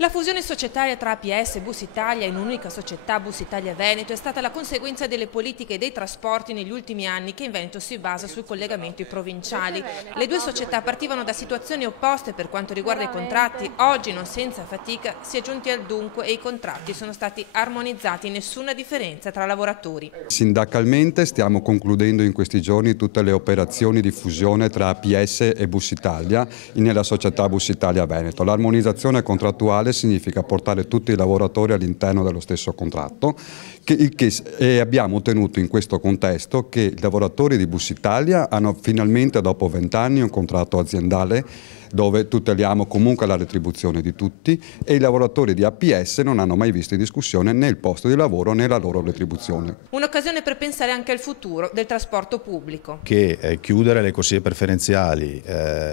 La fusione societaria tra APS e Bus Italia in un'unica società Bus Italia Veneto è stata la conseguenza delle politiche dei trasporti negli ultimi anni che in Veneto si basa sui collegamenti provinciali. Le due società partivano da situazioni opposte per quanto riguarda i contratti. Oggi, non senza fatica, si è giunti al dunque e i contratti sono stati armonizzati, nessuna differenza tra lavoratori. Sindacalmente stiamo concludendo in questi giorni tutte le operazioni di fusione tra APS e Bus Italia nella società Bus Italia Veneto. L'armonizzazione contrattuale significa portare tutti i lavoratori all'interno dello stesso contratto e abbiamo ottenuto in questo contesto che i lavoratori di Bus Italia hanno finalmente dopo 20 anni un contratto aziendale dove tuteliamo comunque la retribuzione di tutti e i lavoratori di APS non hanno mai visto in discussione né il posto di lavoro né la loro retribuzione. Un'occasione per pensare anche al futuro del trasporto pubblico. Che chiudere le corsie preferenziali,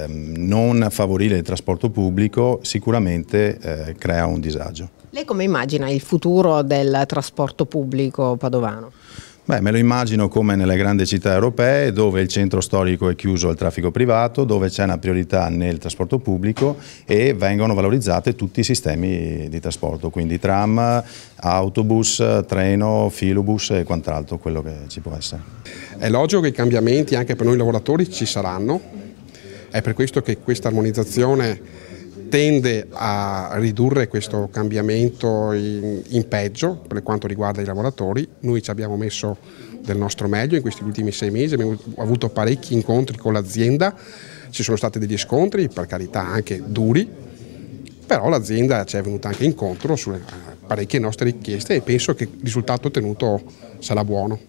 non favorire il trasporto pubblico sicuramente crea un disagio. Lei come immagina il futuro del trasporto pubblico padovano? Beh, me lo immagino come nelle grandi città europee dove il centro storico è chiuso al traffico privato, dove c'è una priorità nel trasporto pubblico e vengono valorizzati tutti i sistemi di trasporto, quindi tram, autobus, treno, filobus e quant'altro, quello che ci può essere. È logico che i cambiamenti anche per noi lavoratori ci saranno, è per questo che questa armonizzazione tende a ridurre questo cambiamento in peggio per quanto riguarda i lavoratori. Noi ci abbiamo messo del nostro meglio in questi ultimi 6 mesi, abbiamo avuto parecchi incontri con l'azienda, ci sono stati degli scontri, per carità anche duri, però l'azienda ci è venuta anche incontro su parecchie nostre richieste e penso che il risultato ottenuto sarà buono.